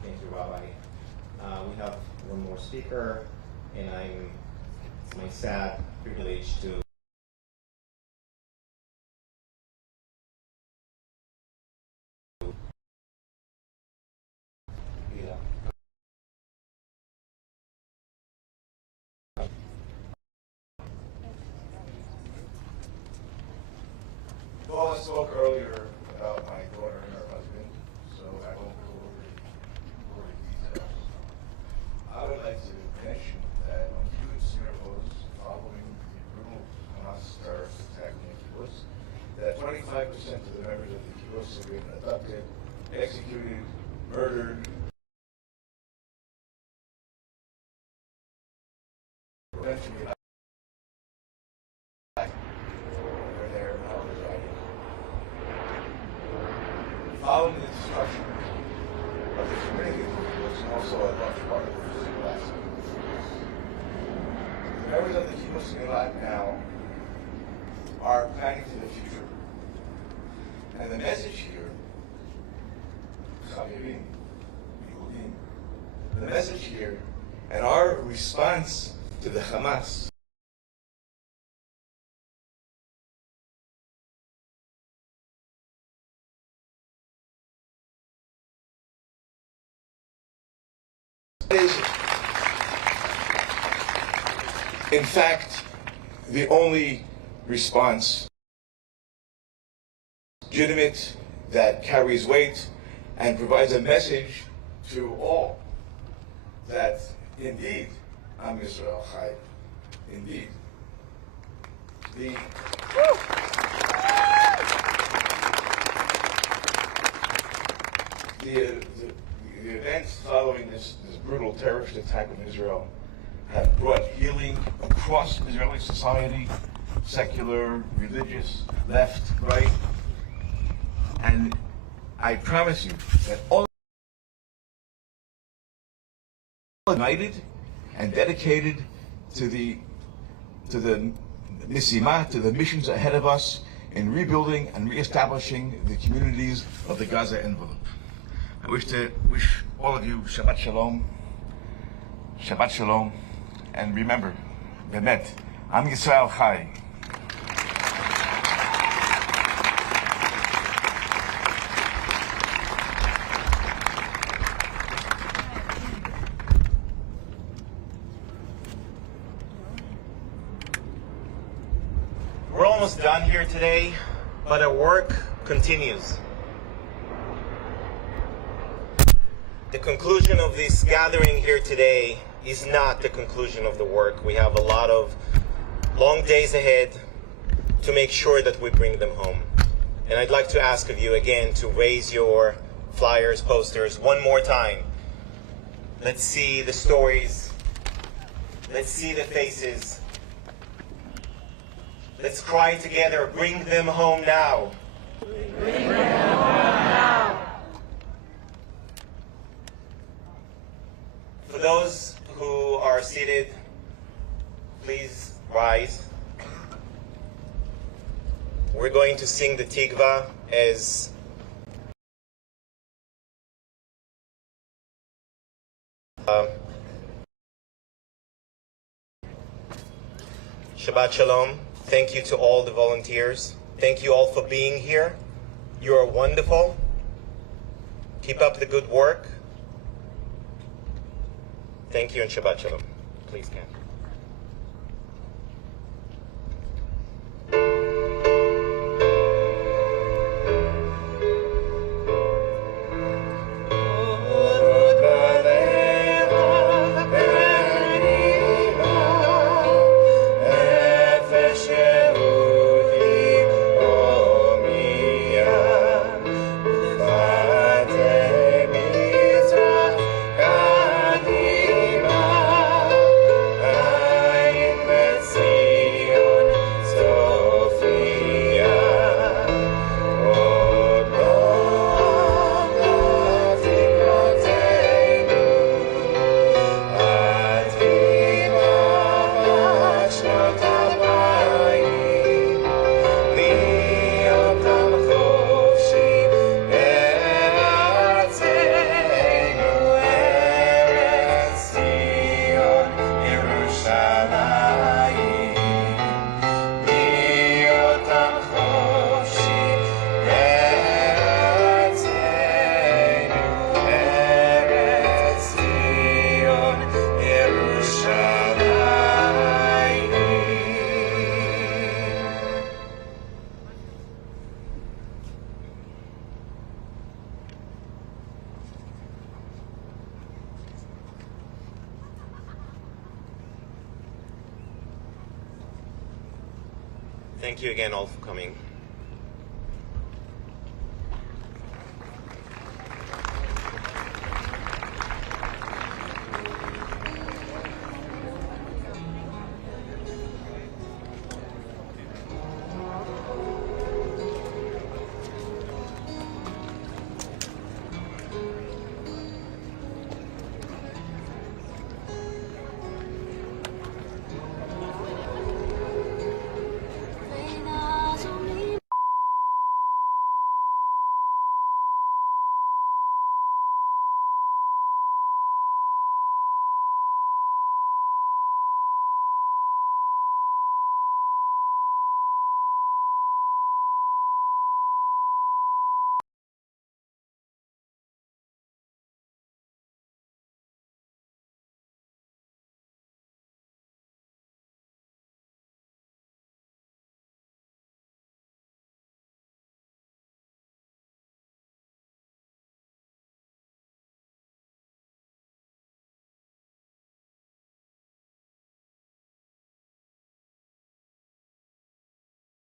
Thank you, Rabbi. We have one more speaker, and it's my sad privilege to Well, I spoke earlier about my daughter and her husband, so I won't go over details. I would like to mention that on kibbutz miracles, following the brutal Hamas terrorist attack in the kibbutz, that 25% of the members of the kibbutz have been abducted, executed, murdered, eventually following the destruction of the community was also a large part of the physical aspect of the kibbutz. The members of the kibbutz Eilat now are planning for the future. And the message here, the message here, and our response to the Hamas in fact, the only response legitimate that carries weight and provides a message to all that indeed Am Yisrael Chai. Indeed. the events following this brutal terrorist attack on Israel have brought healing across Israeli society, secular, religious, left, right. And I promise you that all united and dedicated to the Nisima, to the missions ahead of us in rebuilding and reestablishing the communities of the Gaza envelope. I wish all of you Shabbat Shalom, Shabbat Shalom, and remember, Bemet, Am Yisrael Chai. We're almost done here today, but our work continues. The conclusion of this gathering here today is not the conclusion of the work. We have a lot of long days ahead to make sure that we bring them home. And I'd like to ask of you again to raise your flyers, posters one more time. Let's see the stories. Let's see the faces. Let's cry together, bring them home now. Bring them home now. For those who are seated, please rise. We're going to sing the Tikva as Shabbat Shalom. Thank you to all the volunteers. Thank you all for being here. You are wonderful. Keep up the good work. Thank you and Shabbat Shalom. Please, Ken. Thank you again all for coming.